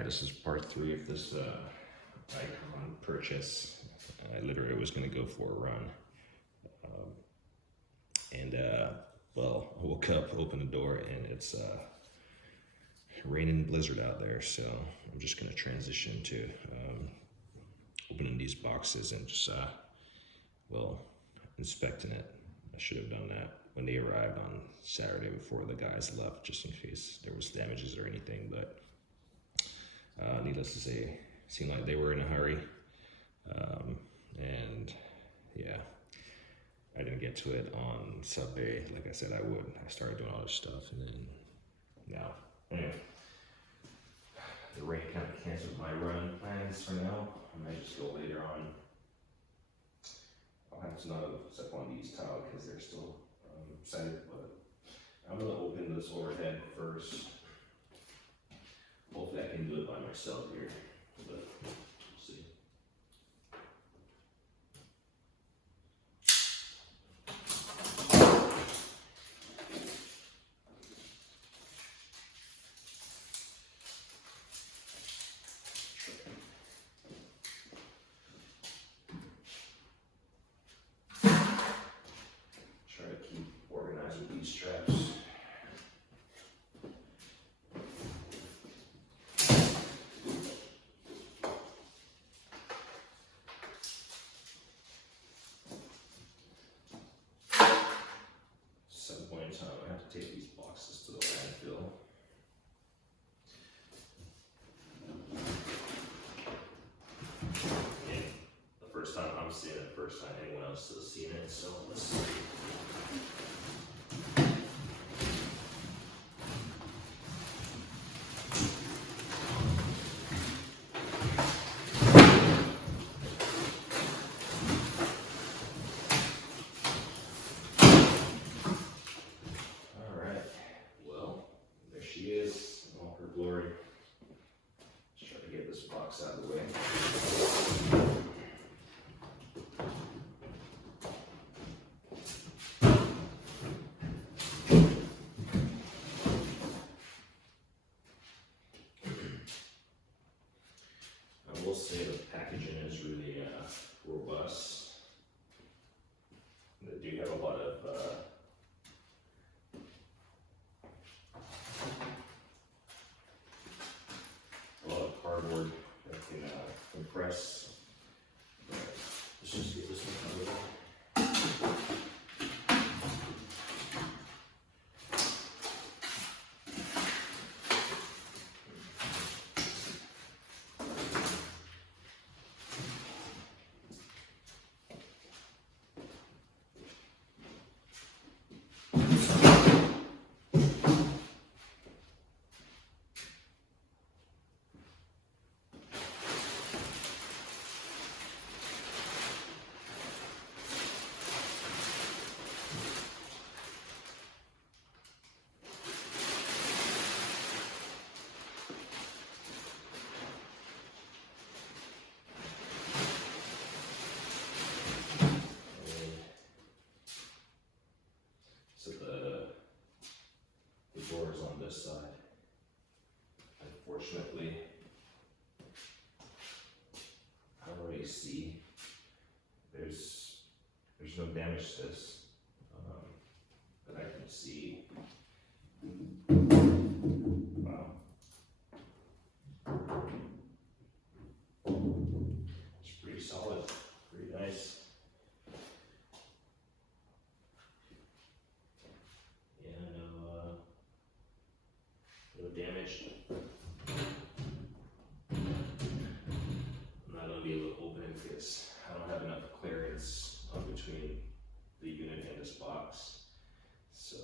Alright, this is part 3 of this icon purchase. I literally was going to go for a run. Well, I woke up, opened the door, and it's raining blizzard out there, so I'm just going to transition to opening these boxes and just, inspecting it. I should have done that when they arrived on Saturday before the guys left, just in case there was damages or anything, but needless to say, seemed like they were in a hurry, and yeah, I didn't get to it on Subway like I said I would. I started doing all this stuff, and then now, anyway, the rain kind of canceled my run plans for now. I might just go later on. I'll have none of except on these tile because they're still set, but I'm gonna open this overhead first. Hopefully I can do it by myself here, but we'll see. Try to keep organized with these straps. Some point in time, I have to take these boxes to the landfill. And the first time I'm seeing it, the first time anyone else has seen it, so let's see. Alright, well, there she is in all her glory. Let's try to get this box out of the way. I will say the packaging is really robust. They do have a lot of cardboard that can compress. Let's just get this one out of the way. So the door is on this side. Unfortunately, I already see there's no damage to this, but I can see. Wow. It's pretty solid, pretty nice. No damage. I'm not going to be able to open it because I don't have enough clearance between the unit and this box. So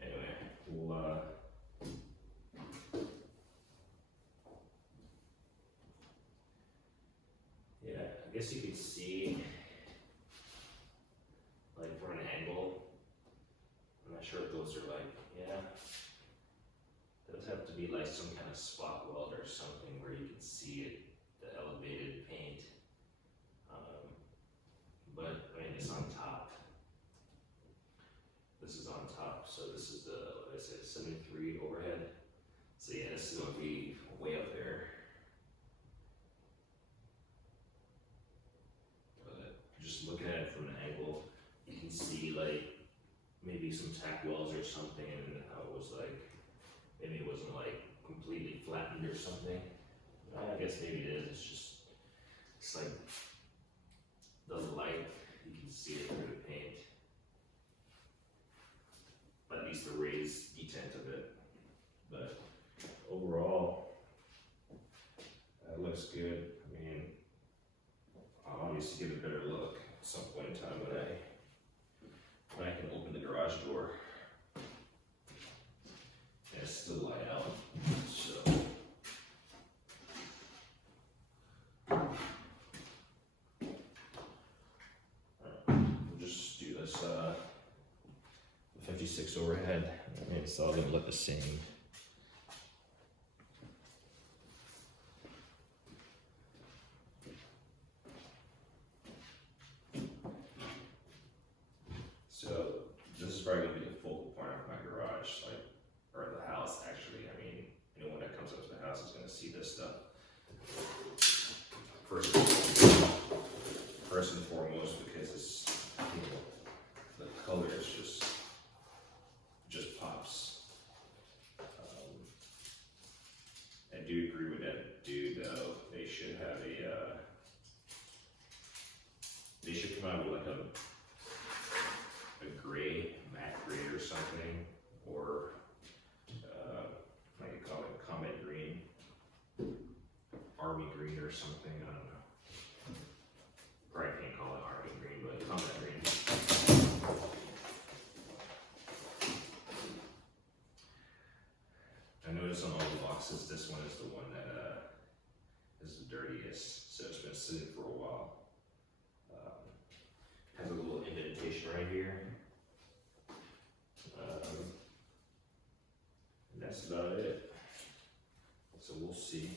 anyway, we'll yeah, I guess you could see like from an angle. I'm not sure if those are like, yeah, those have to be like some kind of spot weld or something where you can see it, the elevated paint. But I mean, it's on top. I said, 73 overhead. So yeah, this is gonna be way up there. But just looking at it from an angle, you can see like maybe some tack wells or something, and how it was like, maybe it wasn't like completely flattened or something. I guess maybe it is, it's like the light, you can see it through the paint. At least the raised detent of it. But overall, that looks good. I mean, I'll obviously give it a better look at some point in time when I can open the garage door. And it's still light out, so. We'll just do this, 56 overhead. It's all gonna look the same. So this is probably gonna be the focal point of my garage, like, or the house actually. I mean, anyone that comes up to the house is gonna see this stuff. First and foremost, because it's, the color is just pops. I do agree with that dude though. They should have they should come out with like a gray, matte gray or something, or like you call it comet green, army green or something, I don't know. Probably can't call it army green, but comet green. I noticed on all the boxes, this one is the one that is the dirtiest, so it's been sitting for a while. Has a little indentation right here. And that's about it. So we'll see.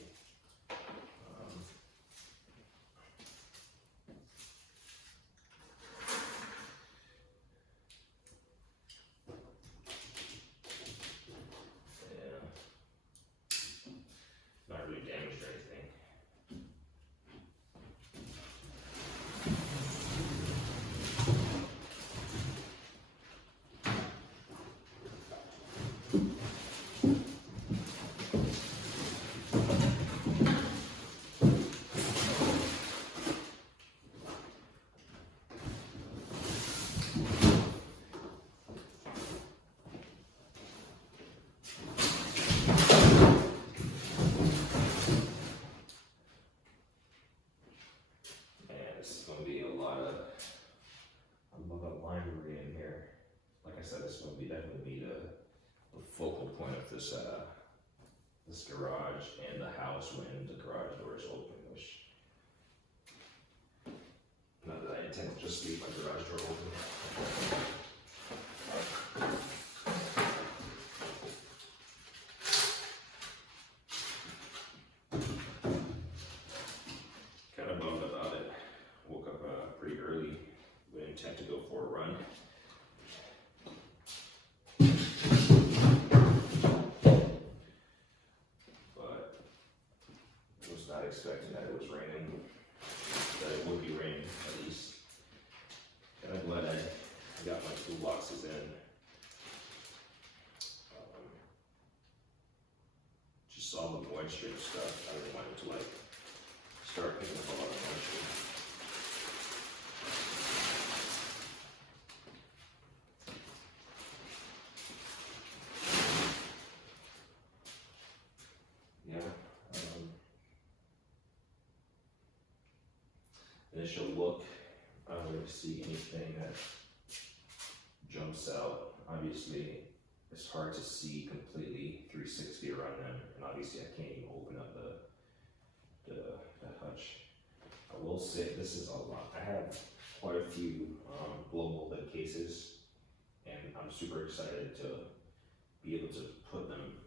Not really damaged or anything. Focal point of this this garage and the house when the garage door is open, which, not that I intend to just leave my garage door open. Kind of bummed about it. Woke up pretty early with intent to go for a run. Expecting that it was raining, that it would be raining at least. And I'm glad I got my toolboxes in. Just all the moisture and stuff. I didn't want it to like start picking up a lot of moisture. Initial look, I don't really see anything that jumps out. Obviously, it's hard to see completely 360 around them, and obviously I can't even open up the hutch. I will say this is a lot. I have quite a few global lid cases, and I'm super excited to be able to put them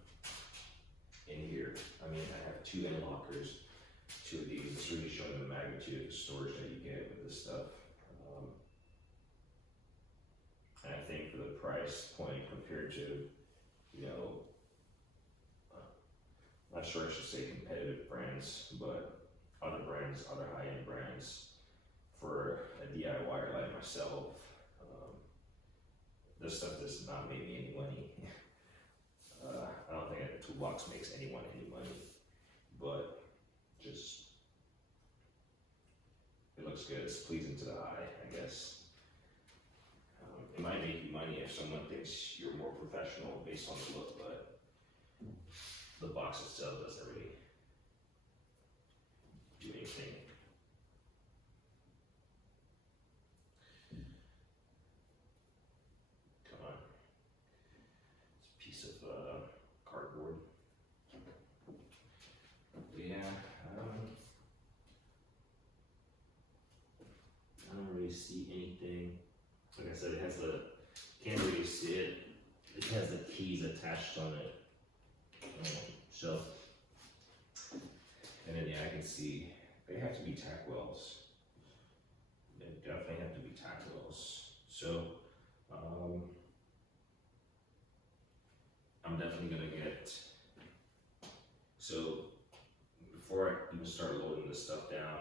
in here. I mean, I have 2 interlockers. 2 of these. It's really showing the magnitude of the storage that you get with this stuff. And I think for the price point compared to you know, not sure I should say competitive brands, but other brands, other high-end brands for a DIYer like myself. This stuff does not make me any money. I don't think a toolbox makes anyone any money, but just, it looks good, it's pleasing to the eye, I guess. It might make you money if someone thinks you're more professional based on the look, but the box itself doesn't really do anything. Come on. It's a piece of cardboard. Yeah, I don't really see anything. Like I said, it has the, can't really see it. It has the keys attached on it. So, and then yeah, I can see they have to be tack wells. They definitely have to be tack wells. So, I'm definitely gonna get, so before I even start loading this stuff down,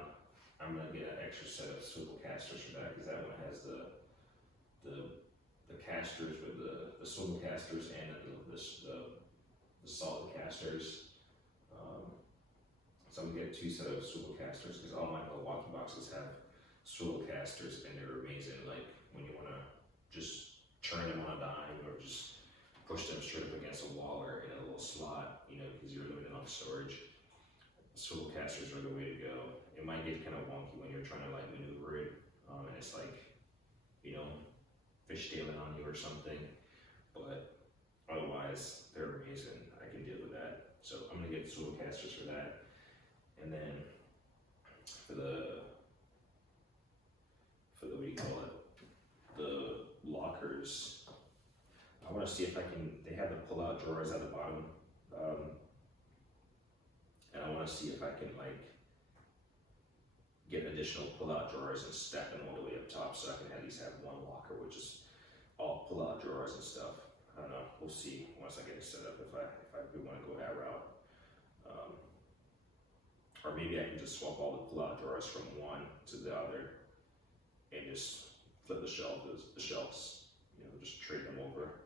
I'm gonna get an extra set of swivel casters for that, because that one has the casters with the swivel casters and the solid casters. So I'm gonna get 2 sets of swivel casters, because all my Milwaukee boxes have swivel casters, and they're amazing. Like when you wanna just turn them on a dime, or just push them straight up against a wall or in a little slot, you know, because you're limited on storage. Swivel casters are the way to go. It might get kind of wonky when you're trying to like maneuver it, and it's like, you know, fishtailing on you or something, but otherwise they're amazing. I can deal with that. So I'm gonna get swivel casters for that. And then for the what do you call it? The lockers, I wanna see if I can, they have the pull-out drawers at the bottom. And I wanna see if I can like get additional pull-out drawers and stack them all the way up top, so I can at least have one locker, which is all pull-out drawers and stuff. I don't know, we'll see once I get it set up if I really wanna go that route. Or maybe I can just swap all the pull-out drawers from one to the other and just flip the shelves, you know, just trade them over.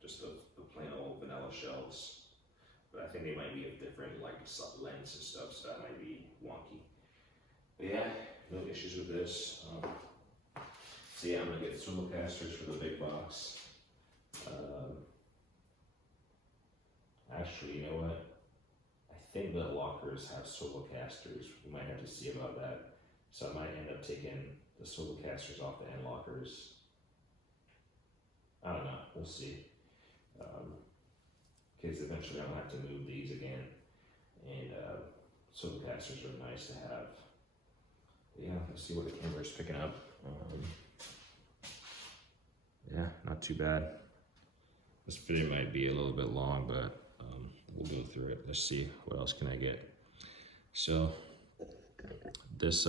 Just the plain old vanilla shelves. But I think they might be of different like lengths and stuff, so that might be wonky. But yeah, no issues with this. So yeah, I'm gonna get swivel casters for the big box. Actually, you know what? I think the lockers have swivel casters. We might have to see about that. So I might end up taking the swivel casters off the end lockers. I don't know, we'll see. Because eventually I'll have to move these again. And swivel casters are nice to have. Yeah, let's see what the camera's picking up. Yeah, not too bad. This video might be a little bit long, but we'll go through it. Let's see, what else can I get? So this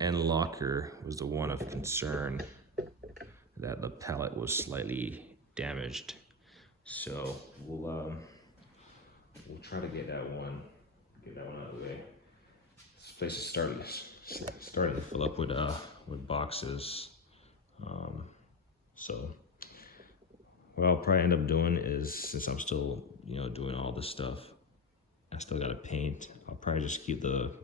end locker was the one of concern, that the pallet was slightly damaged. So we'll try to get that one out of the way. This place is starting to fill up with boxes. So what I'll probably end up doing is, since I'm still, you know, doing all this stuff, I still gotta paint. I'll probably just keep the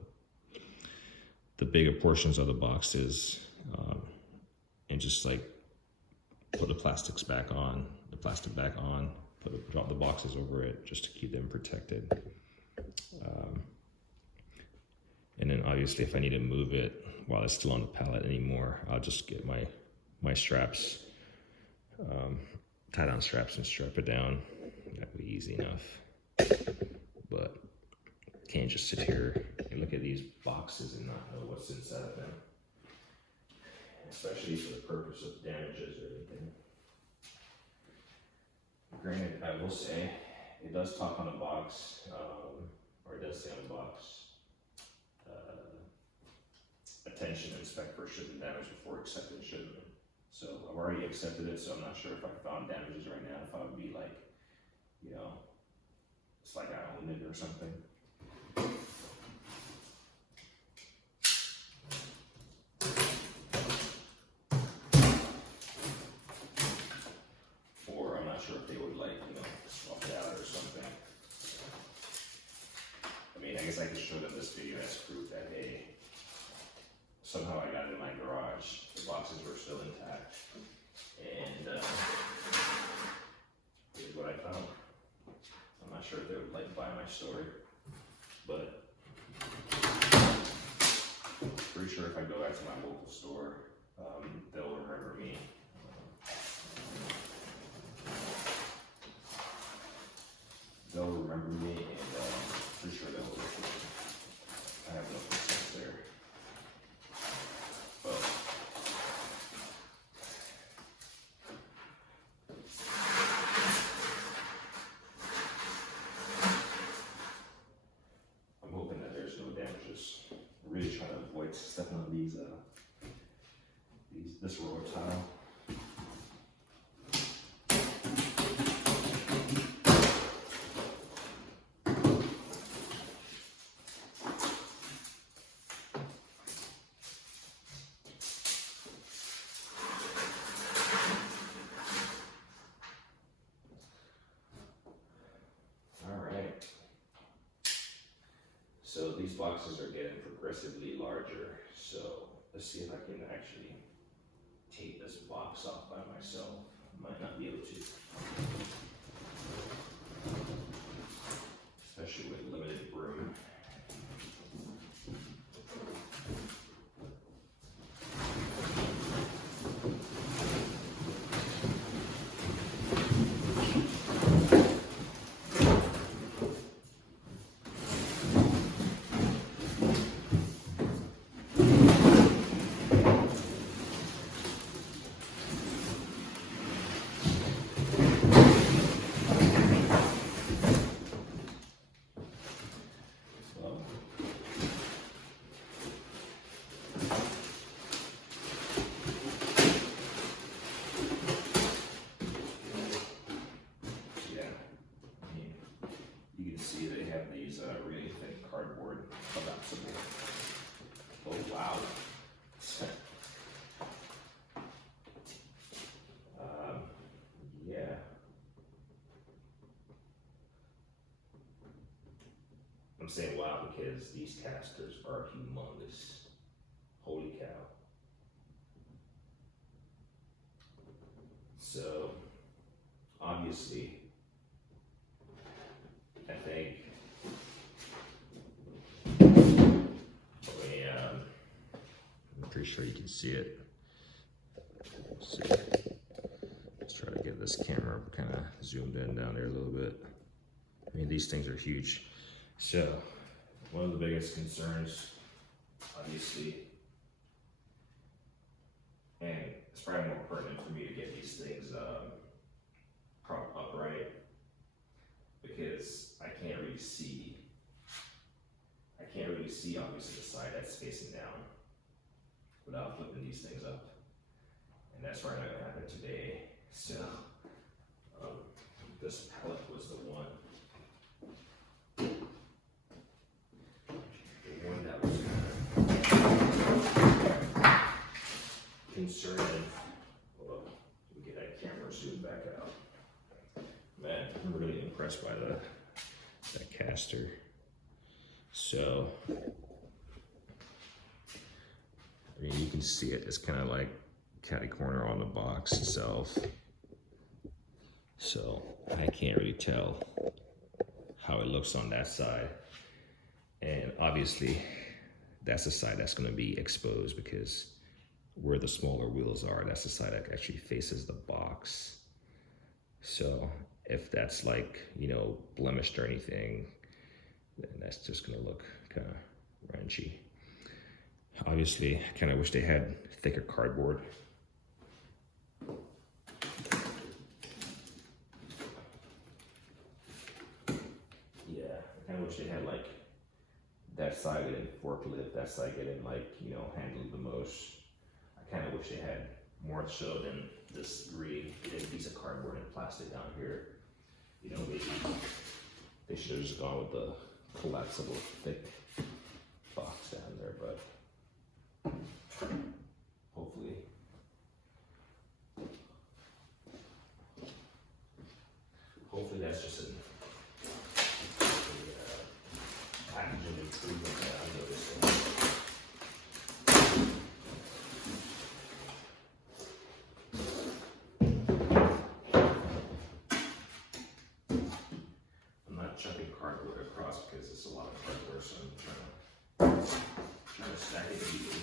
bigger portions of the boxes, and just like put the plastic back on, drop the boxes over it just to keep them protected. And then obviously if I need to move it while it's still on the pallet anymore, I'll just get my straps, tie down straps and strap it down. That'd be easy enough. But can't just sit here and look at these boxes and not know what's inside of them. Especially for the purpose of damages or anything. Granted, I will say, it does talk on the box, or it does say on the box, attention, inspect for shipment damage before accepting shipment. So I've already accepted it, so I'm not sure if I found damages right now, if I would be like, you know, it's like I own it or something. Or I'm not sure if they would like, you know, swap it out or something. I mean, I guess I could show them this video as proof that, hey, somehow I got it in my garage, the boxes were still intact, and here's what I found. I'm not sure if they would like buy my story, but pretty sure if I go back to my local store, they'll remember me. They'll remember me, and pretty sure they'll work with me. I have no concerns there. But I'm hoping that there's no damages. I'm really trying to avoid stepping on this row of tile. So these boxes are getting progressively larger. So let's see if I can actually take this box off by myself. Might not be able to. Especially with limited room. Really thick cardboard collapsible. Oh wow. Yeah. I'm saying wow because these casters are humongous. Holy cow. So obviously I think I'm pretty sure you can see it. Let's see. Let's try to get this camera kind of zoomed in down there a little bit. I mean, these things are huge. So one of the biggest concerns, obviously, and it's probably more pertinent for me to get these things propped upright because I can't really see obviously the side that's facing down without flipping these things up. And that's probably not gonna happen today. So this pallet was the one that was concerning. Hold on, let me get that camera zoomed back out. Man, I'm really impressed by that caster. So, I mean, you can see it. It's kind of like catty corner on the box itself. So I can't really tell how it looks on that side. And obviously, that's the side that's going to be exposed because where the smaller wheels are, that's the side that actually faces the box. So if that's like, you know, blemished or anything, then that's just gonna look kind of wrenchy. Obviously, I kind of wish they had thicker cardboard. Yeah, I kind of wish they had like that side getting forklift, that side getting like, you know, handled the most. I kind of wish they had more so than this really big piece of cardboard and plastic down here. You know, maybe they should have just gone with the collapsible thick box down there, but hopefully. Hopefully that's just a packaging improvement that I'm noticing. I'm not chucking cardboard across because it's a lot of cardboard, so I'm trying to stack it evenly.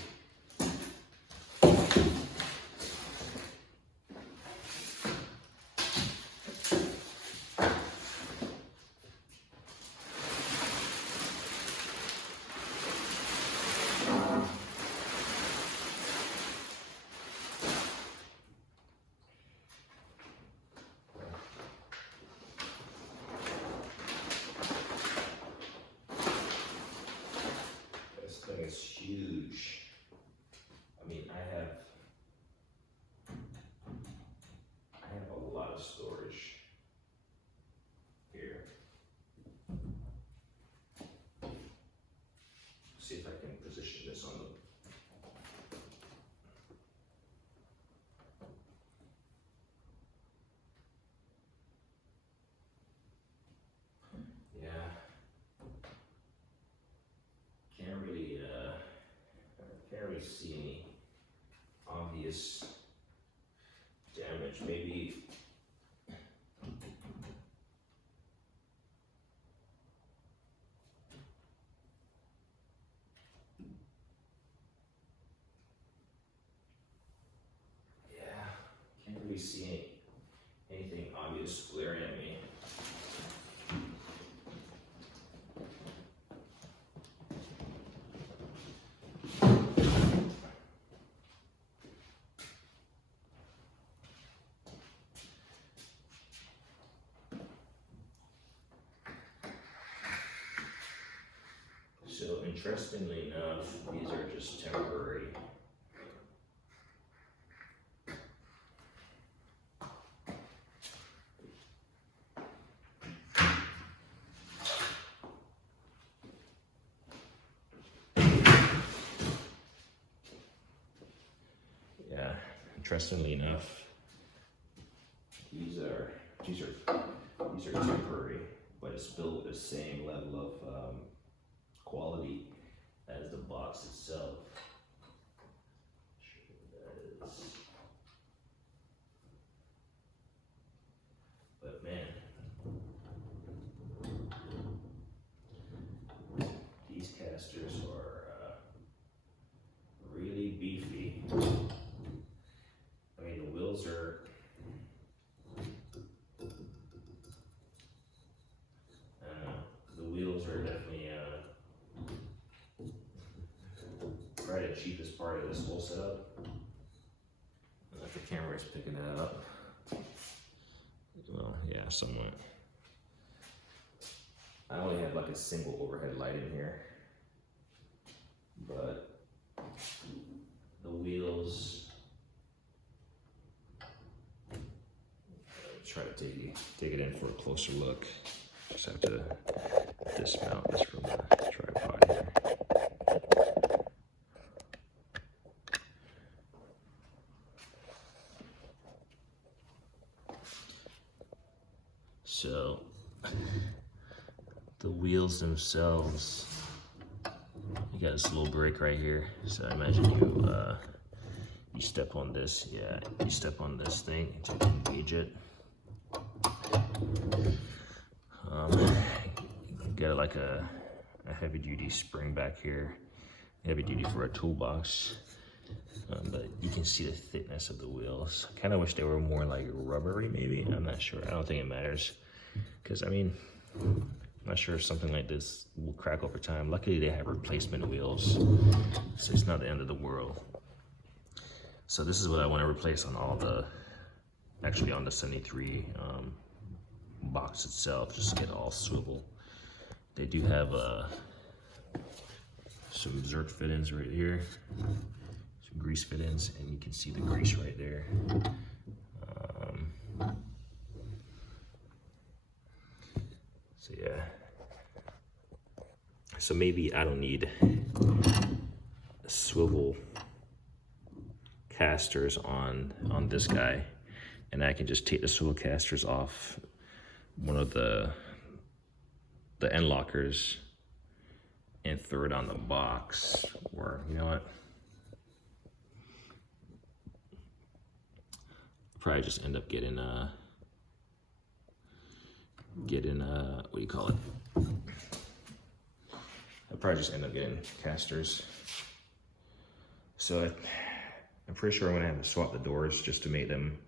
Is huge. I mean, I have a lot of storage here. See if I can position this on the can't really see any obvious damage. Maybe can't really see anything obvious glaring at me. So interestingly enough, these are just temporary. Yeah, interestingly enough, these are temporary, but it's built with the same level of quality as the box itself. But man, these casters are really beefy. I mean, the wheels are definitely probably the cheapest part of this whole setup. I don't know if the camera is picking that up. Well, yeah, somewhat. I only have like a single overhead light in here, but the wheels. Try to take it in for a closer look. Just have to dismount this from the tripod here. So the wheels themselves, you got this little brake right here. So I imagine you step on this, you step on this thing to engage it. Got like a heavy duty spring back here, heavy duty for a toolbox. But you can see the thickness of the wheels. I kind of wish they were more like rubbery, maybe. I'm not sure. I don't think it matters. Because, I mean, I'm not sure if something like this will crack over time. Luckily, they have replacement wheels, so it's not the end of the world. So this is what I want to replace on all the, actually on the 73 box itself, just to get all swivel. They do have some Zerk fittings right here. So grease fit-ins, and you can see the grease right there. So yeah. So maybe I don't need swivel casters on this guy, and I can just take the swivel casters off one of the end lockers and throw it on the box. Or you know what, probably just end up getting what do you call it, I'll probably just end up getting casters. So I'm pretty sure I'm gonna have to swap the doors just to make them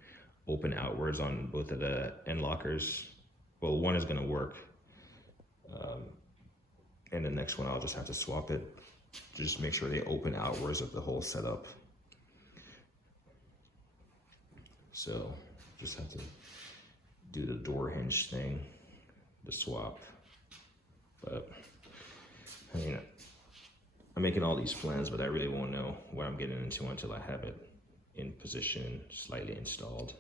open outwards on both of the end lockers. Well, one is gonna work, and the next one I'll just have to swap it to just make sure they open outwards of the whole setup. So just have to do the door hinge thing, the swap. But I mean, I'm making all these plans, but I really won't know what I'm getting into until I have it in position, slightly installed.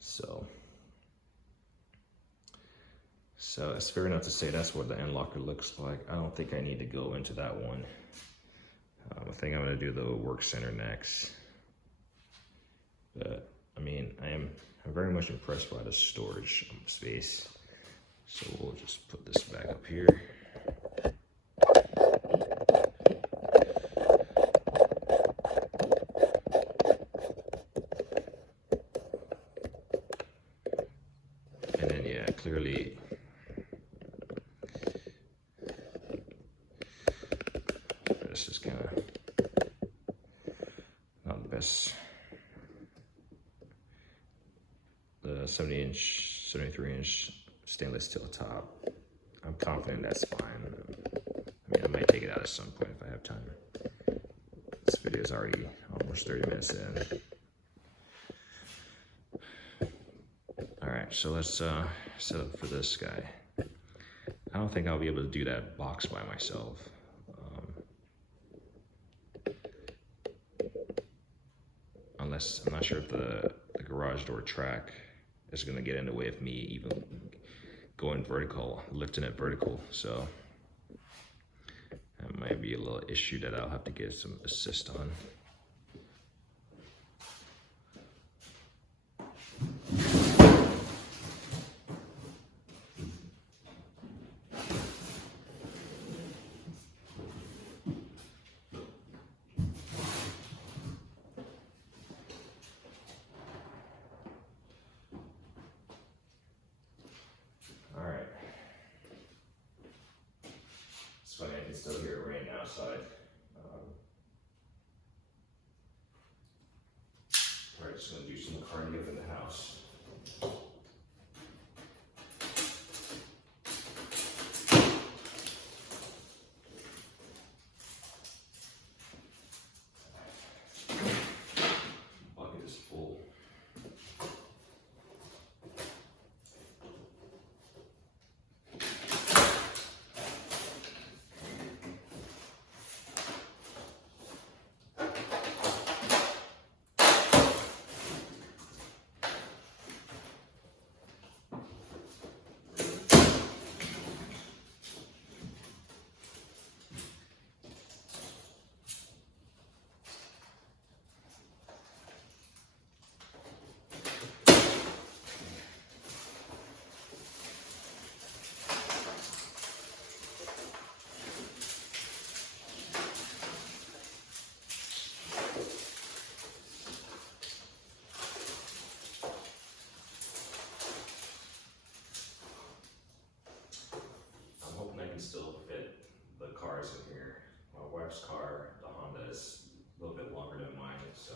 So it's fair enough to say that's what the end locker looks like. I don't think I need to go into that one. I think I'm gonna do the work center next. But I mean, I'm very much impressed by the storage space. So we'll just put this back up here. And then yeah, clearly this is kind of not the best. The 70-inch, 73-inch stainless steel top, I'm confident that's fine. I mean, I might take it out at some point if I have time. This video is already almost 30 minutes in. All right, so let's set up for this guy. I don't think I'll be able to do that box by myself. Unless, I'm not sure if the garage door track is gonna get in the way of me even going vertical, lifting it vertical. So that might be a little issue that I'll have to get some assist on. It's funny, I can still hear it raining outside. Probably just gonna do some cardio in the house. Bucket is full. Still fit the cars in here. My wife's car, the Honda, is a little bit longer than mine, so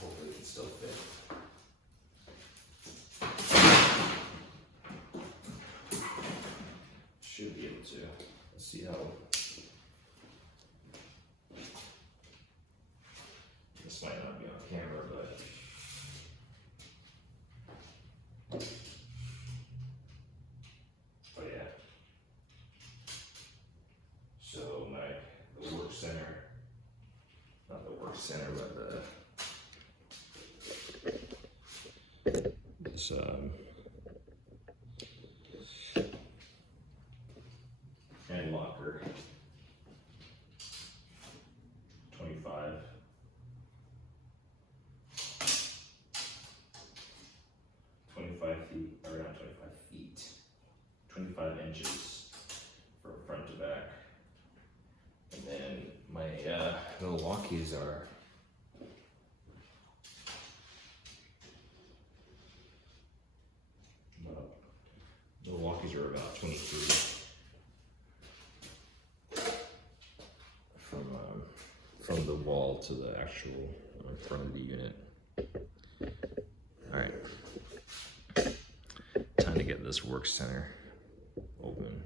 hopefully it can still fit. Should be able to. Let's see how. This might not be on camera, but center, but this hand locker, 25. 25 feet, or not 25 feet, 25 inches from front to back. And then my Milwaukee's are about 23 from the wall to the actual front of the unit. All right, time to get this work center open.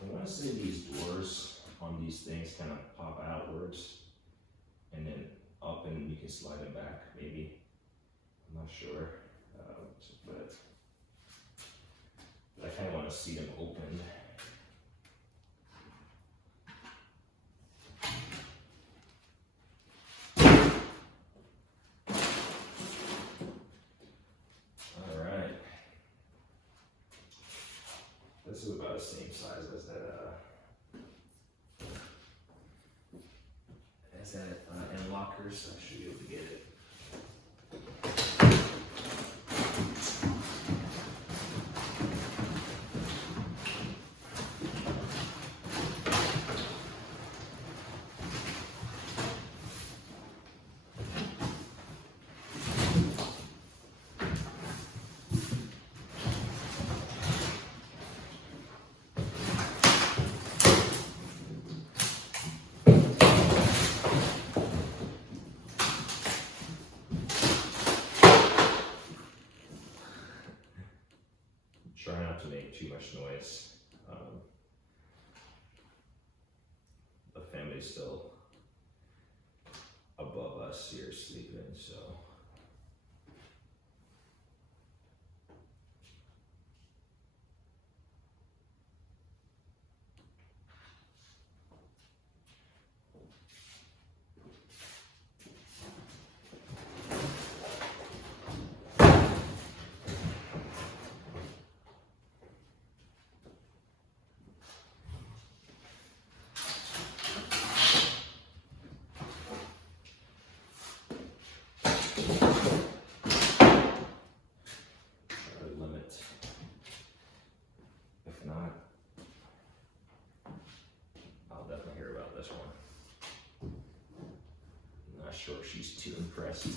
I want to say these doors on these things kind of pop outwards and then up, and you can slide them back, maybe. I'm not sure, but I kind of want to see them open. All right. This is about the same size as that end lockers, so I should be able to get it. Try not to make too much noise. The family's still above us here sleeping, so. Sure she's too impressed.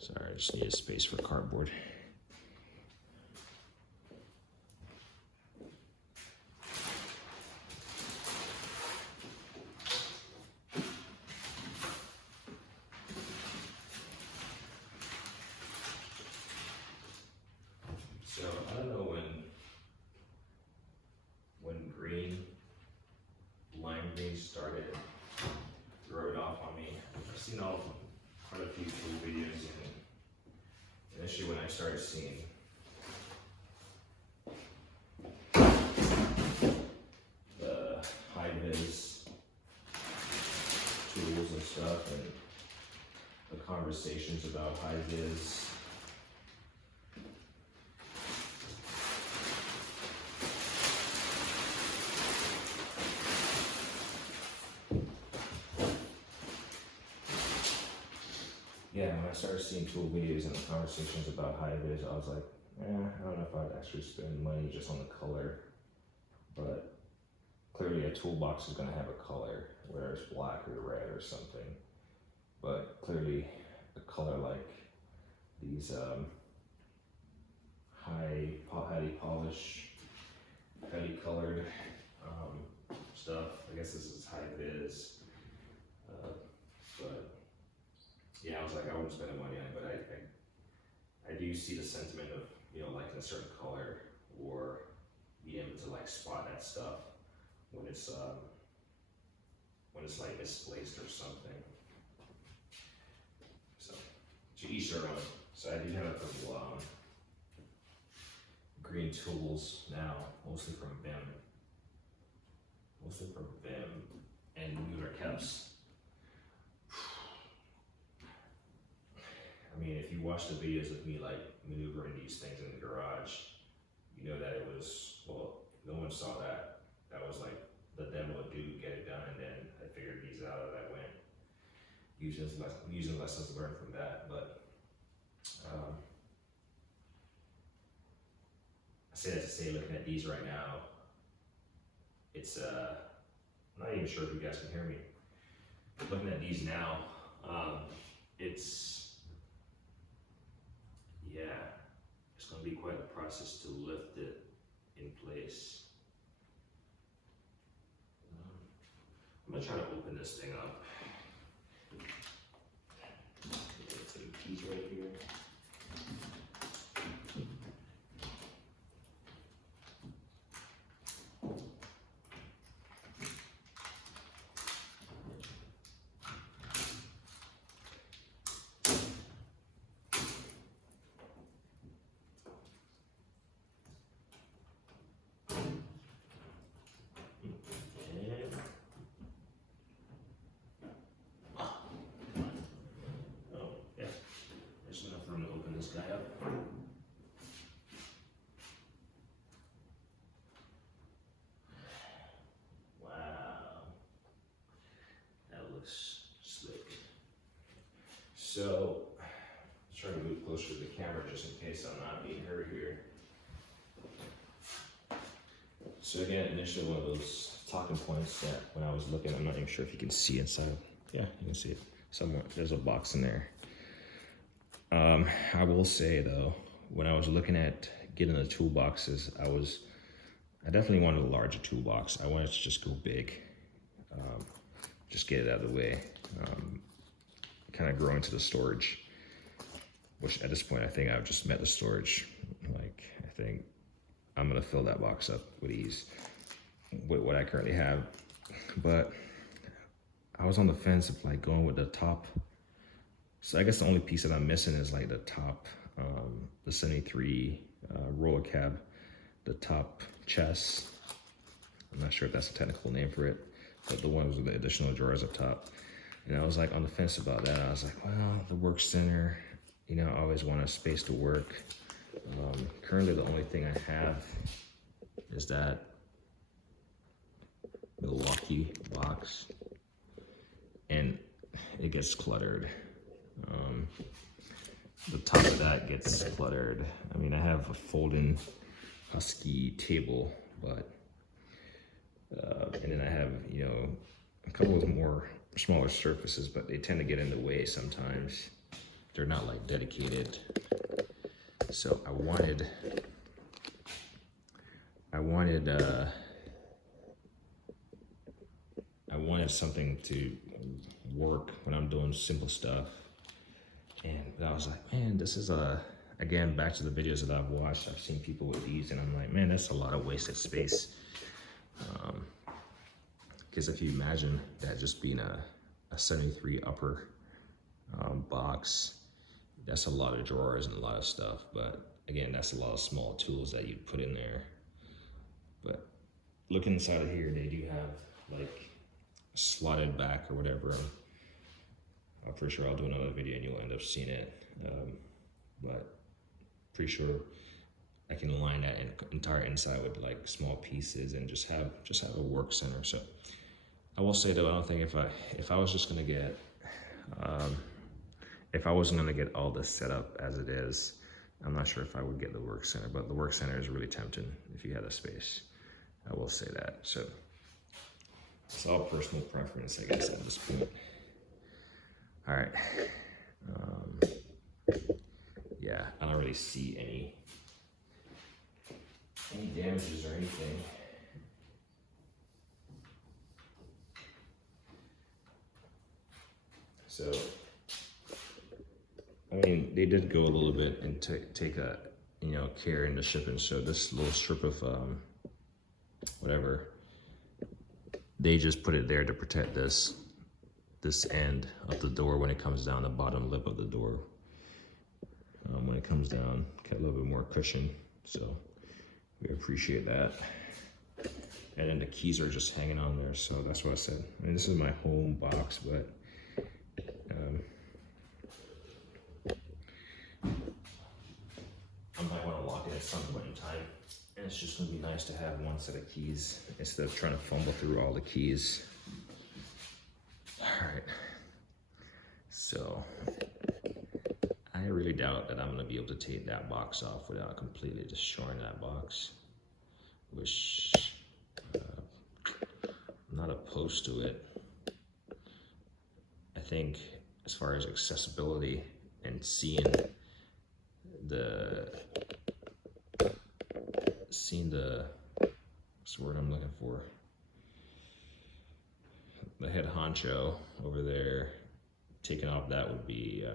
Sorry, I just need a space for cardboard. So I don't know when lime green started rubbing off on me. I've seen quite a few tool videos, and initially when I started seeing the high-vis tools and stuff, and the conversations about high-vis, yeah, when I started seeing tool videos and the conversations about high-vis, I was like, I don't know if I'd actually spend money just on the color, but clearly a toolbox is going to have a color, whether it's black or red or something, but clearly a color like these highly polished, highly colored stuff, I guess this is high-vis, I'm spending money on it, but I do see the sentiment of, you know, liking a certain color or being able to like spot that stuff when it's like misplaced or something. So to each their own. So I do have a couple green tools now, mostly from Vim and Lunar Caps. I mean, if you watch the videos of me like maneuvering these things in the garage, you know that it was, well, no one saw that. That was like the demo do, get it done, and then I figured these out as I went. Using lessons learned from that, but I say that to say, looking at these right now, it's I'm not even sure if you guys can hear me. Looking at these now, it's, yeah, it's going to be quite a process to lift it in place. I'm going to try to open this thing up. Get some keys right here. This guy up. Wow, that looks slick. So, let's try to move closer to the camera just in case I'm not being heard here. So again, initially one of those talking points that when I was looking, I'm not even sure if you can see inside. Yeah, you can see it somewhere. There's a box in there. I will say though, when I was looking at getting the toolboxes, I definitely wanted a larger toolbox. I wanted to just go big, just get it out of the way, kind of grow into the storage, which at this point, I think I've just met the storage. Like, I think I'm gonna fill that box up with ease with what I currently have. But I was on the fence of like going with the top. So I guess the only piece that I'm missing is like the top, the 73 roller cab, the top chest. I'm not sure if that's a technical name for it, but the ones with the additional drawers up top. And I was like on the fence about that. I was like, well, the work center, you know, I always want a space to work. Currently, the only thing I have is that Milwaukee box, and it gets cluttered. The top of that gets cluttered. I mean, I have a folding Husky table, but and then I have, you know, a couple of more smaller surfaces, but they tend to get in the way sometimes. They're not like dedicated. So I wanted something to work when I'm doing simple stuff. And I was like, man, this is again, back to the videos that I've watched, I've seen people with these, and I'm like, man, that's a lot of wasted space. Because if you imagine that just being a 73 upper box, that's a lot of drawers and a lot of stuff. But again, that's a lot of small tools that you put in there. But look inside of here, they do have like slotted back or whatever. I'm pretty sure I'll do another video and you'll end up seeing it. But pretty sure I can line that entire inside with like small pieces and just have a work center. So I will say though, I don't think if I was just gonna get if I wasn't gonna get all this set up as it is, I'm not sure if I would get the work center, but the work center is really tempting if you had a space. I will say that. So it's all personal preference, I guess, at this point. All right. Yeah, I don't really see any damages or anything. So mean, they did go a little bit and take a, you know, care in the shipping. So this little strip of whatever, they just put it there to protect this end of the door when it comes down, the bottom lip of the door. When it comes down, get a little bit more cushion. So we appreciate that. And then the keys are just hanging on there. So that's what I said. I mean, this is my home box, but I might want to lock it at some point in time. And it's just gonna be nice to have one set of keys instead of trying to fumble through all the keys. All right. So I really doubt that I'm gonna be able to take that box off without completely destroying that box. Which I'm not opposed to it. I think as far as accessibility and seeing the what's the word I'm looking for? The head honcho over there, taking off that would be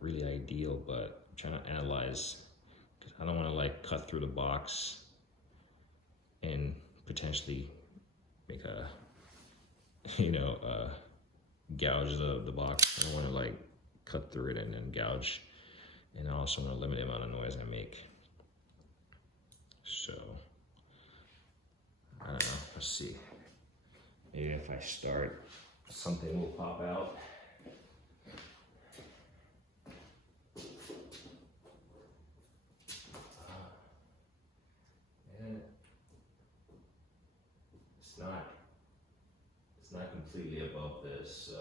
really ideal, but I'm trying to analyze, because I don't want to like cut through the box and potentially make a, you know, gouge the box. I don't want to like cut through it and then gouge, and I also want to limit the amount of noise I make. So I don't know, let's see. Maybe if I start, something will pop out. And it's not completely above this, so,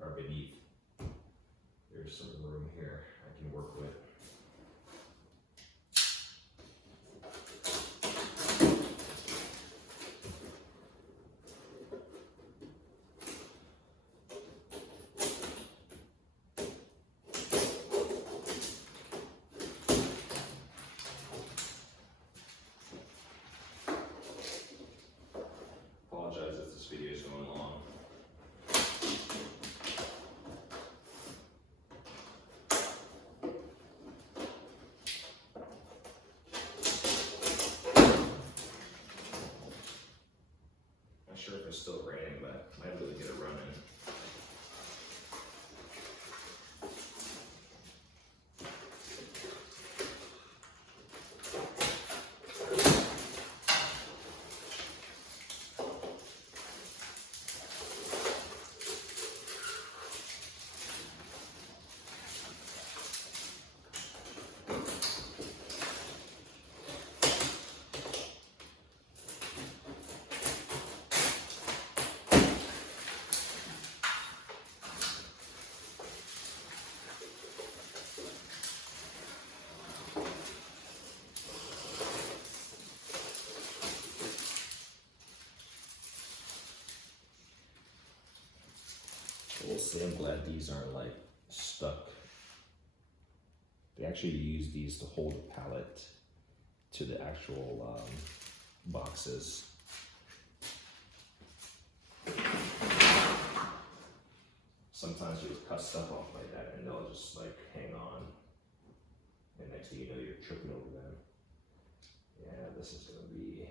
or beneath. There's some room here I can work with. Apologize if this video is going long. Not sure if it's still raining, but I might be able to get it running. I will say I'm glad these aren't like stuck. They actually use these to hold the pallet to the actual boxes. Sometimes you just cut stuff off like that and they'll just like hang on. And next thing you know, you're tripping over them. Yeah, this is gonna be.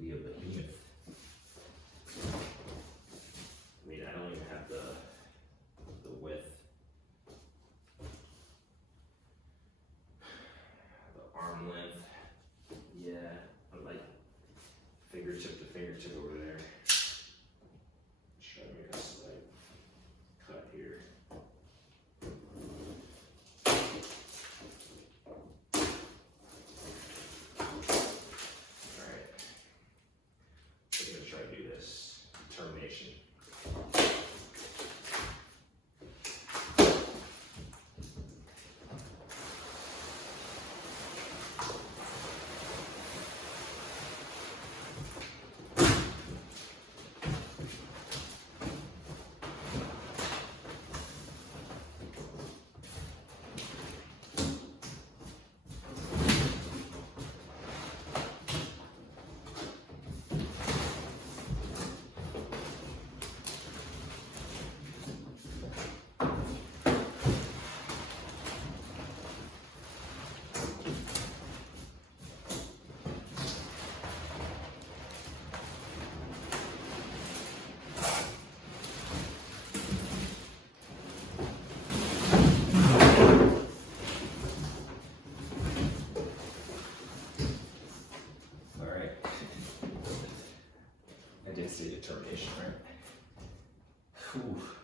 Be a behemoth. I mean, I don't even have the width, the arm length. Yeah, I'm like fingertip to fingertip over there. Just try to make a slight cut here. Oof.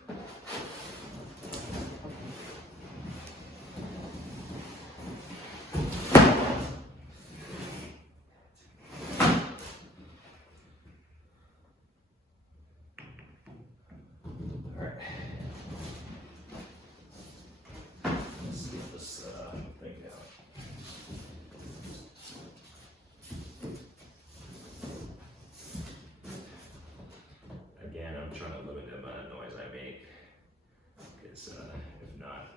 All right. Let's get this thing down. Again, I'm trying to limit the amount of noise I make, because if not,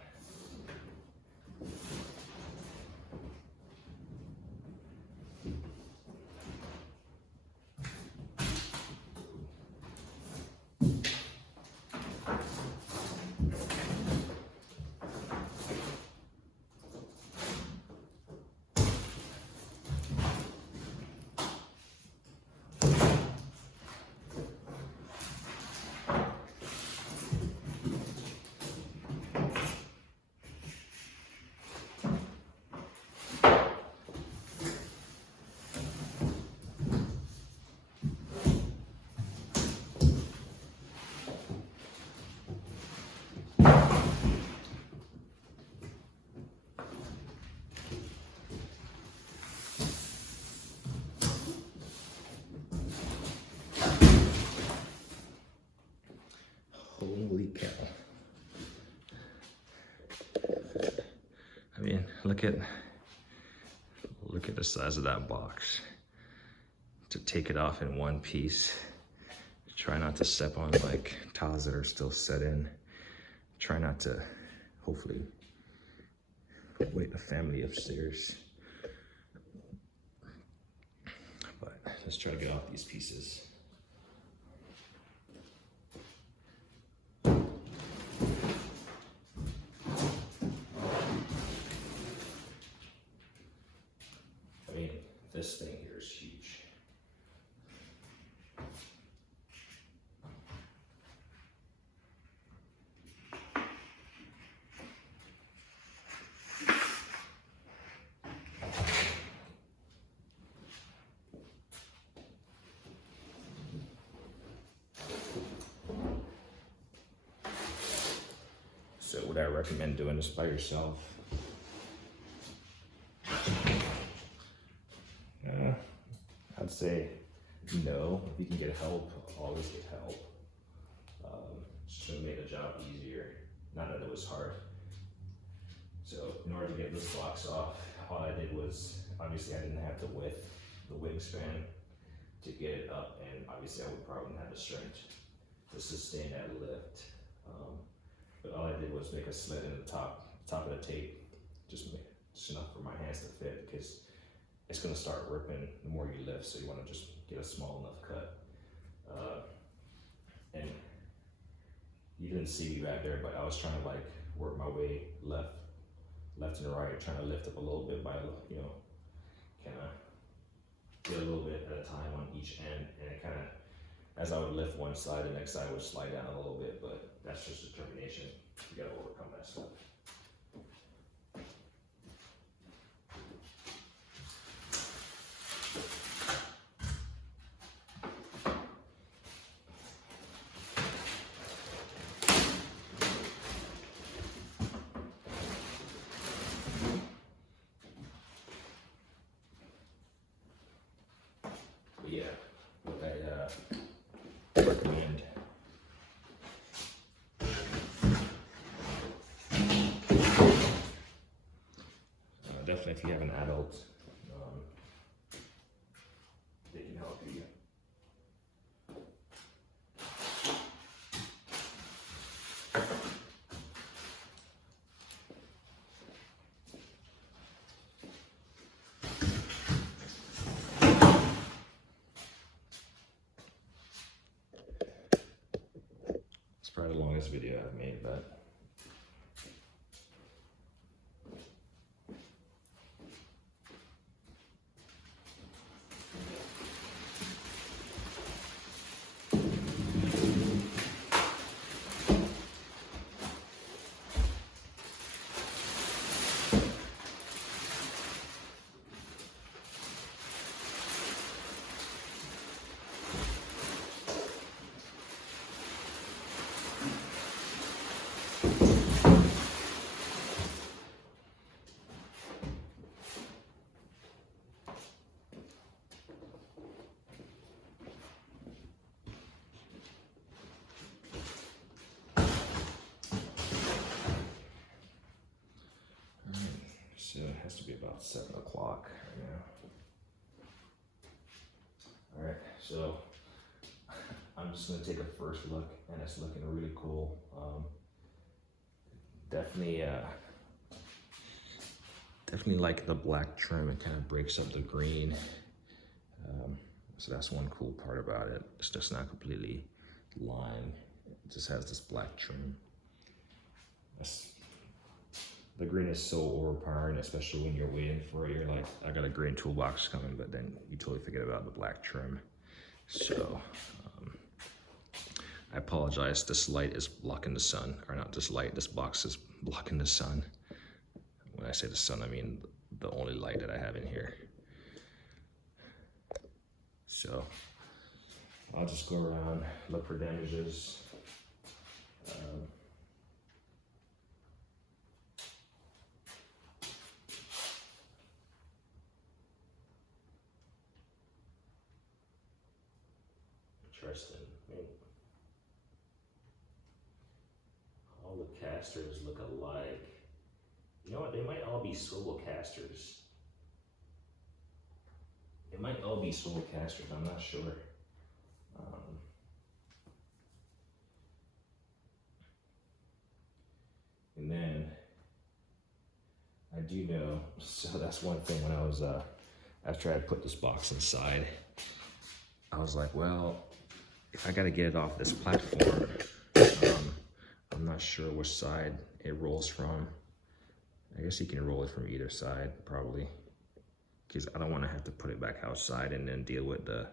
holy cow. I mean, look at the size of that box. To take it off in one piece. Try not to step on like tiles that are still set in. Try not to, hopefully, wake the family upstairs. But let's try to get off these pieces. I mean, this thing here is huge. So would I recommend doing this by yourself? I'd say no. If you can get help, always get help. Should make the job easier. Not that it was hard. So in order to get this box off, all I did was, obviously I didn't have the width, the wingspan to get it up, and obviously I would probably have the strength to sustain that lift. But all I did was make a slit in the top of the tape, just enough for my hands to fit, because it's gonna start ripping the more you lift, so you wanna just get a small enough cut. And you didn't see me back there, but I was trying to like work my way left and right, trying to lift up a little bit by, you know, kind of get a little bit at a time on each end, and it kind of, as I would lift one side, the next side would slide down a little bit, but that's just determination. You gotta overcome that stuff. But yeah, what I recommend. Definitely, if you have an adult, they can help you. It's probably the longest video I've made, but be about 7 o'clock right now. Alright, so I'm just gonna take a first look, and it's looking really cool. Definitely like the black trim. It kind of breaks up the green. So that's one cool part about it. It's just not completely lime. It just has this black trim. The green is so overpowering, especially when you're waiting for it. You're like, I got a green toolbox coming, but then you totally forget about the black trim. So I apologize, this light is blocking the sun, or not this light, this box is blocking the sun. When I say the sun, I mean the only light that I have in here. So I'll just go around, look for damages. Interesting. I mean, all the casters look alike. You know what? They might all be swivel casters. It might all be swivel casters, I'm not sure. And then I do know, so that's one thing when I was, after I put this box inside, I was like, well, if I gotta get it off this platform, I'm not sure which side it rolls from. I guess you can roll it from either side, probably, because I don't want to have to put it back outside and then deal with the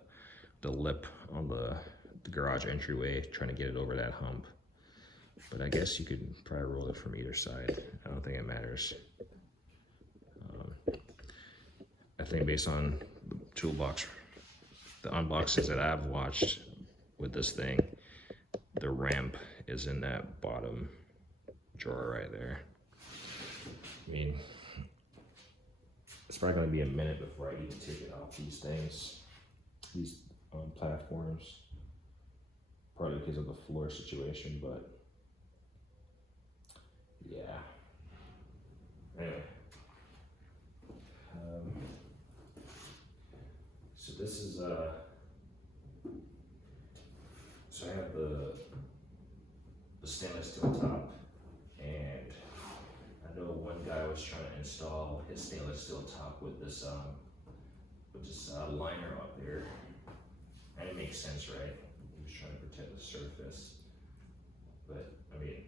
lip on the garage entryway, trying to get it over that hump. But I guess you could probably roll it from either side. I don't think it matters. I think based on the toolbox, the unboxings that I've watched with this thing, the ramp is in that bottom drawer right there. I mean, it's probably gonna be a minute before I even take it off these things, these platforms, partly because of the floor situation, but yeah. Anyway, so this is so I have the stainless steel top, and I know one guy was trying to install his stainless steel top with this liner up there, and it makes sense, right? He was trying to protect the surface, but I mean,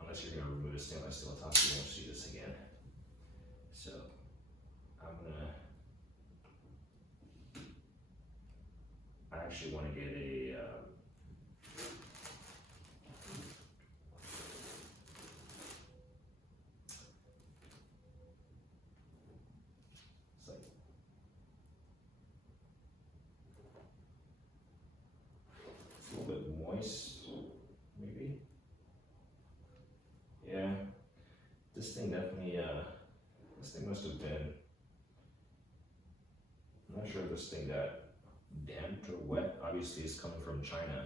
unless you're gonna remove the stainless steel top, you won't see this again. So I actually want to get a it's a little bit moist, maybe. Yeah, this thing definitely, this thing must have been, I'm not sure if this thing got damped or wet. Obviously it's coming from China.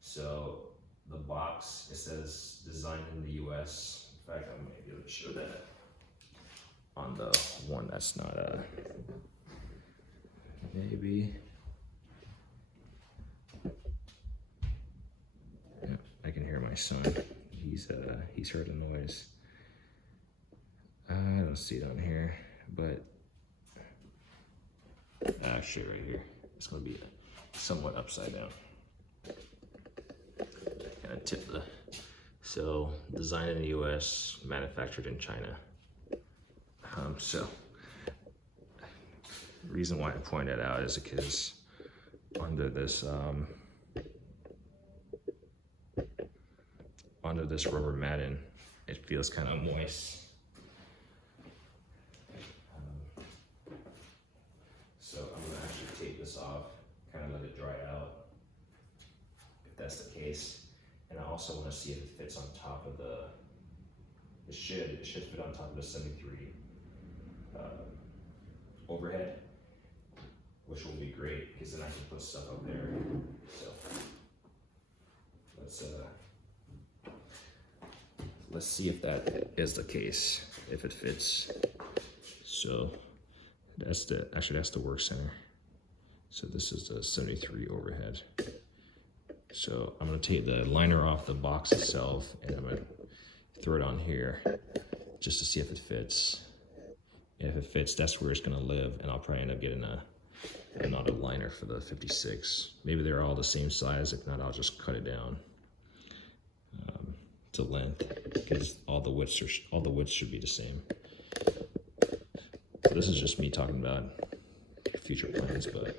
So the box, it says designed in the US. In fact, I might be able to show that on the one that's not maybe. Yeah, I can hear my son. He's heard a noise. I don't see it on here, but actually right here, it's gonna be somewhat upside down. Kind of tip the, so designed in the US, manufactured in China. So the reason why I point that out is because under this rubber matting, it feels kind of moist. So I'm gonna actually take this off, kind of let it dry out, if that's the case. And I also want to see if it fits on top of it should fit on top of the 73 overhead, which will be great because then I can put stuff up there. So let's see if that is the case, if it fits. So that's the work center. So this is the 73 overhead. So I'm gonna take the liner off the box itself and I'm gonna throw it on here just to see if it fits. And if it fits, that's where it's gonna live, and I'll probably end up getting another liner for the 56. Maybe they're all the same size. If not, I'll just cut it down to length, because all the widths should be the same. So this is just me talking about future plans, but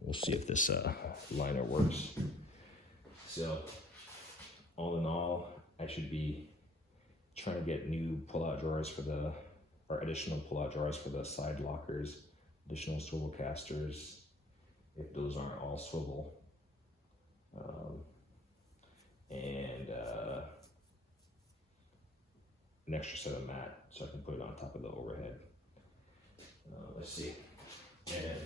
we'll see if this liner works. So all in all, I should be trying to get new pull-out drawers or additional pull-out drawers for the side lockers, additional swivel casters, if those aren't all swivel, and an extra set of mat so I can put it on top of the overhead. Let's see, and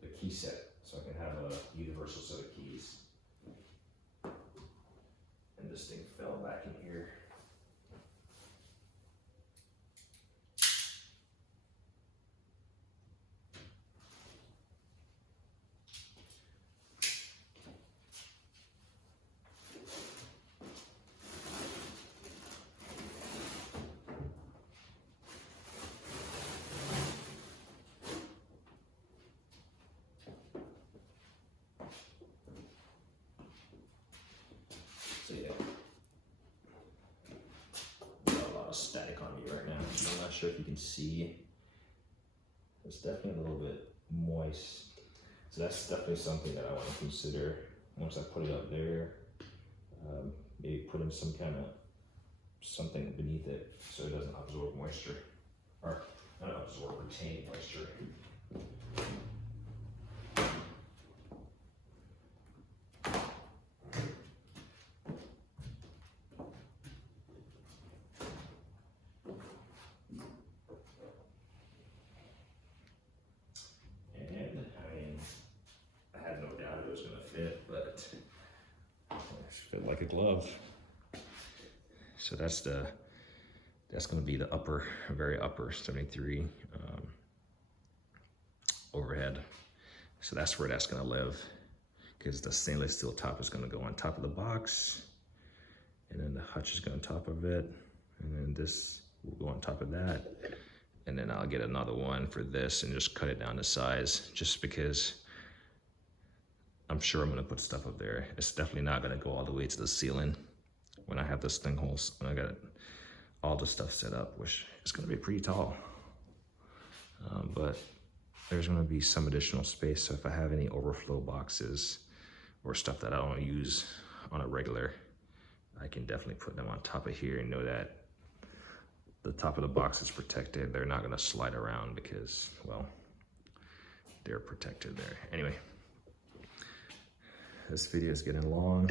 the key set so I can have a universal set of keys. And this thing fell back in here. So yeah, got a lot of static on me right now. So I'm not sure if you can see. It's definitely a little bit moist. So that's definitely something that I want to consider once I put it up there. Maybe put in some kind of something beneath it so it doesn't absorb moisture, or not absorb, retain moisture. Fit like a glove. So that's going to be the very upper 73 overhead. So that's where that's going to live, because the stainless steel top is going to go on top of the box, and then the hutch is going on top of it, and then this will go on top of that, and then I'll get another one for this and just cut it down to size, just because I'm sure I'm gonna put stuff up there. It's definitely not gonna go all the way to the ceiling when I have this thing when I got all the stuff set up, which is gonna be pretty tall. But there's gonna be some additional space, so if I have any overflow boxes or stuff that I don't use on a regular, I can definitely put them on top of here and know that the top of the box is protected. They're not gonna slide around because, well, they're protected there. Anyway. This video is getting long,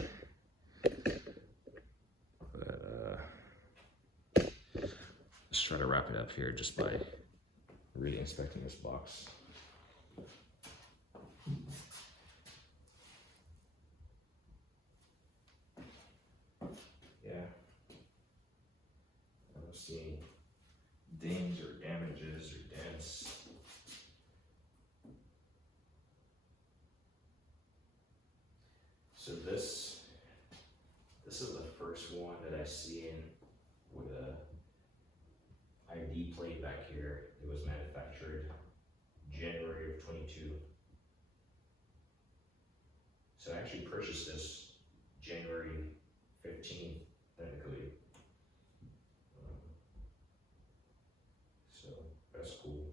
but let's try to wrap it up here just by really inspecting this box. Yeah, I don't see any dings or damages or dents. So this is the first one that I see in with a ID plate back here. It was manufactured January of 22. So I actually purchased this January 15th, technically. So that's cool.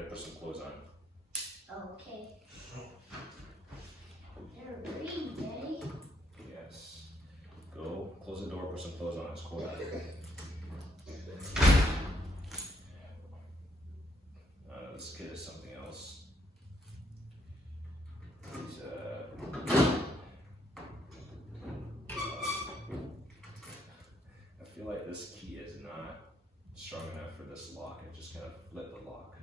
gotta put some clothes on. Okay. They're green, Daddy. Yes. Go, close the door, put some clothes on, it's cold out here. This kid is something else. He's, I feel like this key is not strong enough for this lock. I just kind of flip the lock.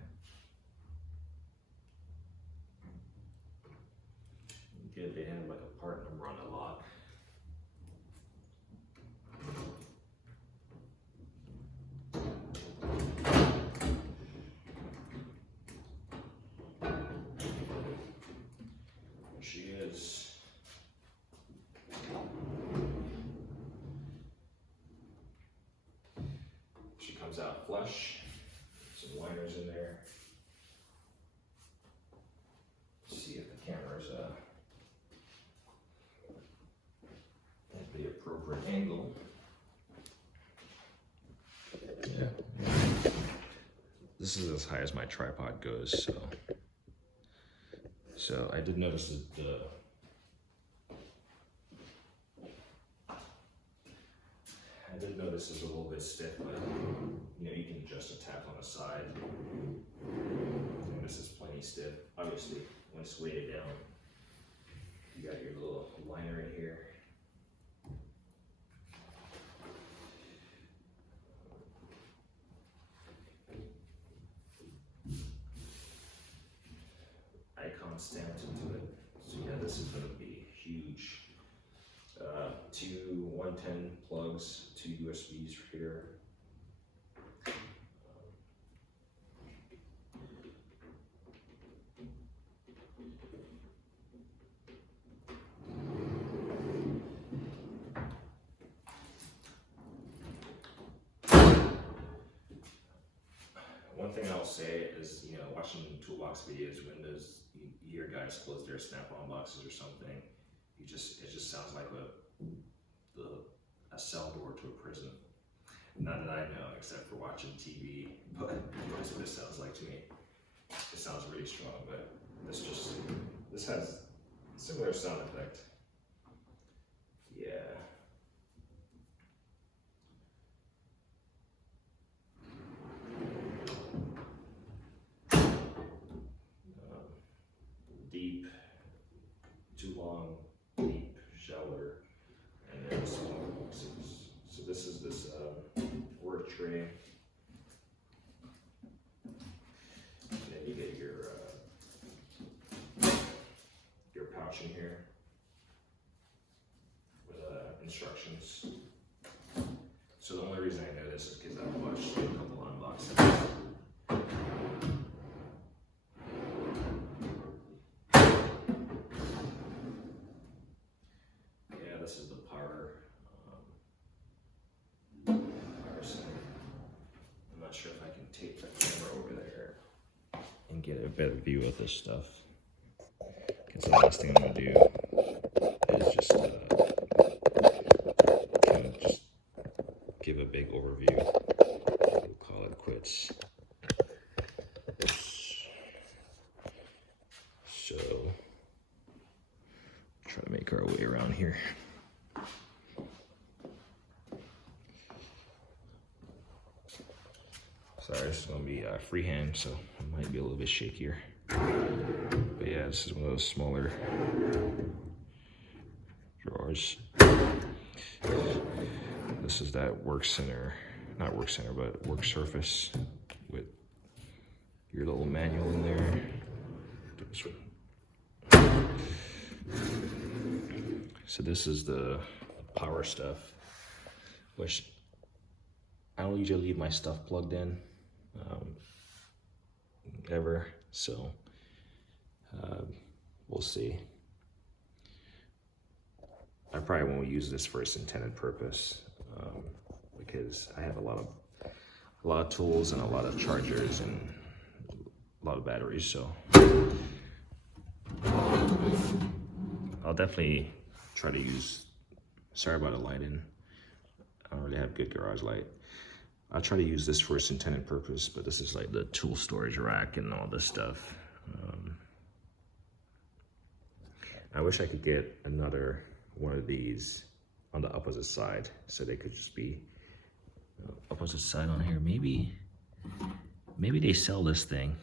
Good, they have like a part number on the lock. There she is. She comes out flush. Some liners in there. See if the camera's at the appropriate angle. Yeah. This is as high as my tripod goes, so I did notice that it's a little bit stiff, but you know, you can adjust a tap on the side. And this is plenty stiff. Obviously, once weighted down, you got your little liner in here. Icon stamped into it. So yeah, this is going to be huge. 2 110 plugs, 2 USBs here. One thing I'll say is, you know, watching toolbox videos, when you hear guys close their snap-on boxes or something, it just sounds like a cell door to a prison. Not that I know, except for watching TV, but that's what it sounds like to me. It sounds really strong, but this has a similar sound effect. Yeah. Deep, too long, deep, shallower, and then smaller boxes. So this is this work tray. And then you get your pouch in here with instructions. So the only reason I know this is because I've watched a couple unboxings. This is the power center. I'm not sure if I can take the camera over there and get a better view of this stuff. Because the last thing I'm going to do is just kind of just give a big overview. We'll call it quits. So, try to make our way around here. Sorry, this is going to be freehand, so it might be a little bit shakier. But yeah, this is one of those smaller drawers. This is that work center, not work center, but work surface with your little manual in there. So this is the power stuff, which I don't usually leave my stuff plugged in ever, so we'll see. I probably won't use this for its intended purpose because I have a lot of tools and a lot of chargers and a lot of batteries, so I'll definitely try to use. Sorry about the lighting. I don't really have good garage light. I'll try to use this for its intended purpose, but this is like the tool storage rack and all this stuff. I wish I could get another one of these on the opposite side, so they could just be opposite side on here. Maybe they sell this thing.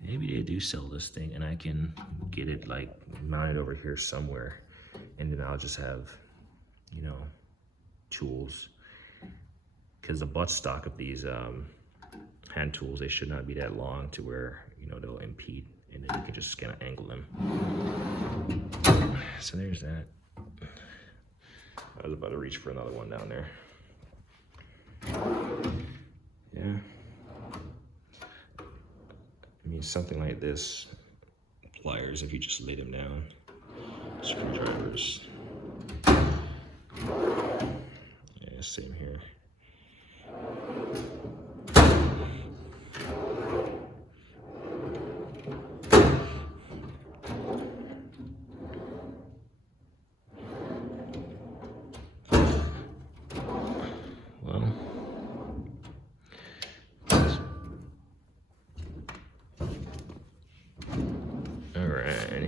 Maybe they do sell this thing, and I can get it like mounted over here somewhere, and then I'll just have, you know, tools. Because the buttstock of these hand tools, they should not be that long to where, you know, they'll impede, and then you can just kind of angle them. So there's that. I was about to reach for another one down there. Yeah. I mean, something like this, pliers, if you just lay them down, screwdrivers. Yeah, same here.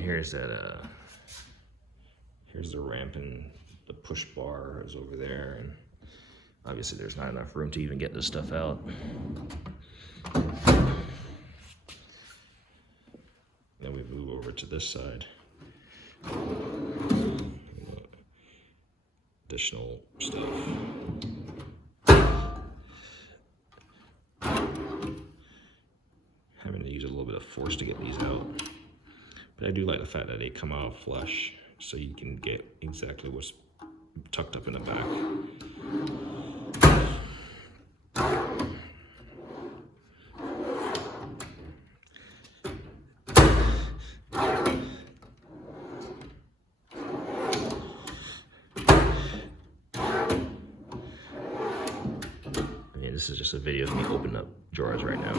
Here's that here's the ramp, and the push bar is over there, and obviously there's not enough room to even get this stuff out. Then we move over to this side. Additional stuff. Having to use a little bit of force to get these out. But I do like the fact that they come out flush, so you can get exactly what's tucked up in the back. I mean, this is just a video of me opening up drawers right now.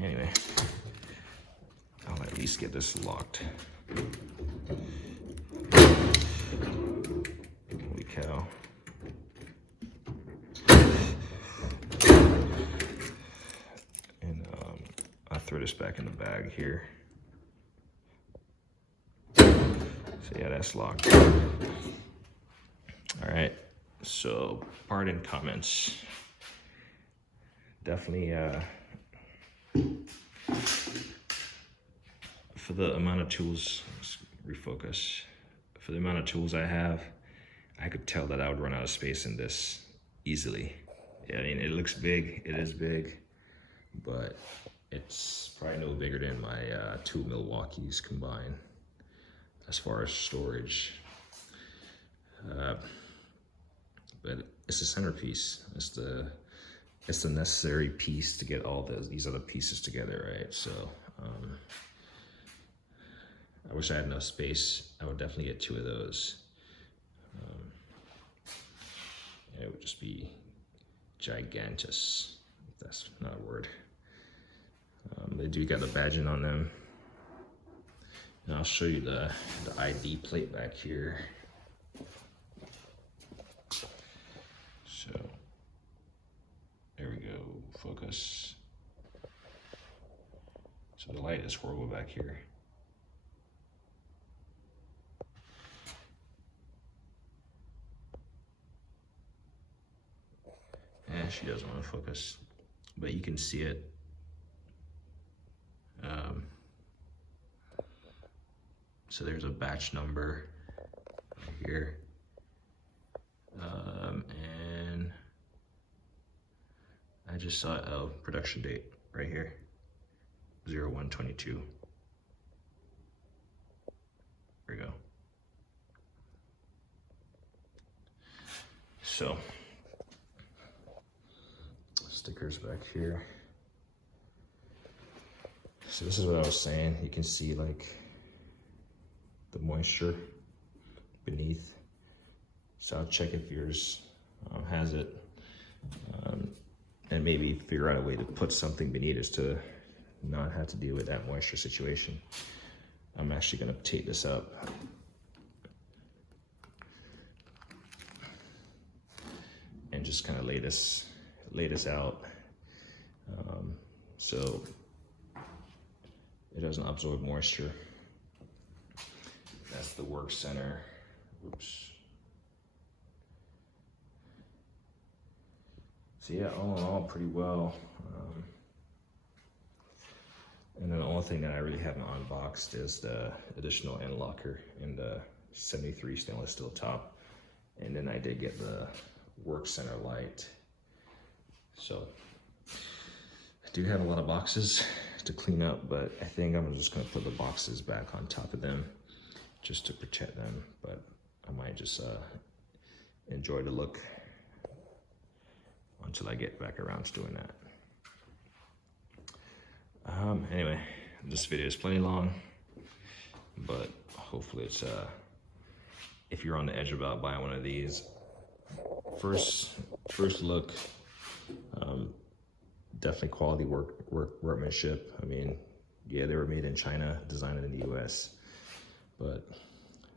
Anyway, I'll at least get this locked. Holy cow. And I'll throw this back in the bag here. So yeah, that's locked. All right, so pardon comments. Definitely for the amount of tools, let's refocus. For the amount of tools I have, I could tell that I would run out of space in this easily. Yeah, I mean, it looks big, it is big, but it's probably no bigger than my two Milwaukees combined as far as storage. But it's the centerpiece. It's the necessary piece to get all these other pieces together, right? So I wish I had enough space. I would definitely get two of those. It would just be gigantus, if that's not a word. They do got the badging on them. And I'll show you the ID plate back here. So there we go, focus. So the light is horrible back here. And she doesn't want to focus, but you can see it. So there's a batch number right here. And I just saw a production date right here, 01/22. There we go. So, stickers back here. So this is what I was saying. You can see like the moisture beneath. So I'll check if yours has it, and maybe figure out a way to put something beneath it to not have to deal with that moisture situation. I'm actually gonna tape this up. And just kind of lay this out so it doesn't absorb moisture. That's the work center. Oops. So yeah, all in all, pretty well. And then the only thing that I really haven't unboxed is the additional end locker and the 73 stainless steel top. And then I did get the work center light. So I do have a lot of boxes to clean up, but I think I'm just gonna put the boxes back on top of them just to protect them. But I might just enjoy the look until I get back around to doing that. Anyway, this video is plenty long, but hopefully it's if you're on the edge about buying one of these, first look, definitely quality workmanship. I mean, yeah, they were made in China, designed in the US, but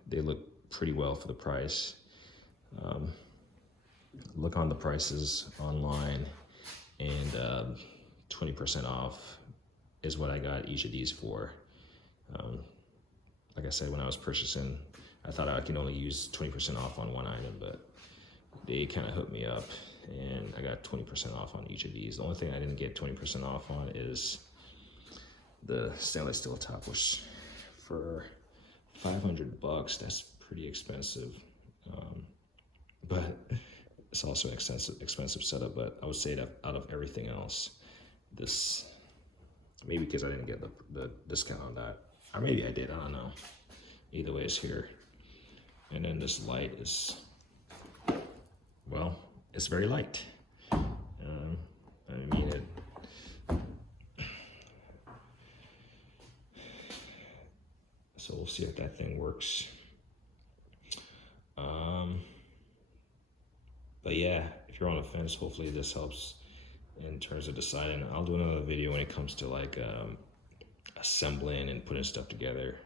they look pretty well for the price. Look on the prices online, and 20% off is what I got each of these for. Like I said, when I was purchasing, I thought I can only use 20% off on one item, but they kind of hooked me up, and I got 20% off on each of these. The only thing I didn't get 20% off on is the stainless steel top, which for $500, that's pretty expensive. But it's also an expensive setup. But I would say that out of everything else, this, maybe because I didn't get the discount on that, or maybe I did, I don't know. Either way, it's here. And then this light is, well, it's very light. I mean, so we'll see if that thing works. But yeah, if you're on the fence, hopefully this helps in terms of deciding. I'll do another video when it comes to like assembling and putting stuff together.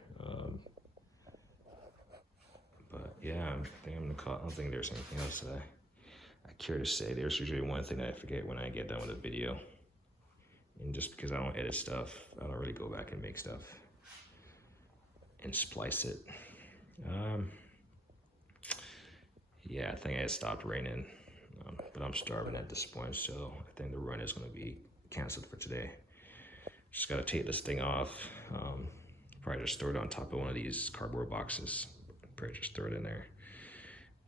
But yeah, I think I'm gonna call. I don't think there's anything else that I care to say. There's usually one thing that I forget when I get done with a video, and just because I don't edit stuff, I don't really go back and make stuff and splice it. Yeah, I think it stopped raining, but I'm starving at this point, so I think the run is gonna be canceled for today. Just gotta take this thing off. Probably just throw it on top of one of these cardboard boxes. Probably just throw it in there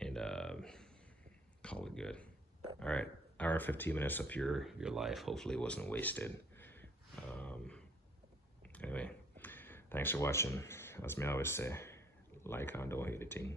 and call it good. All right, hour and 15 minutes of your life. Hopefully it wasn't wasted. Anyway, thanks for watching. As me always say, like, don't hate a thing.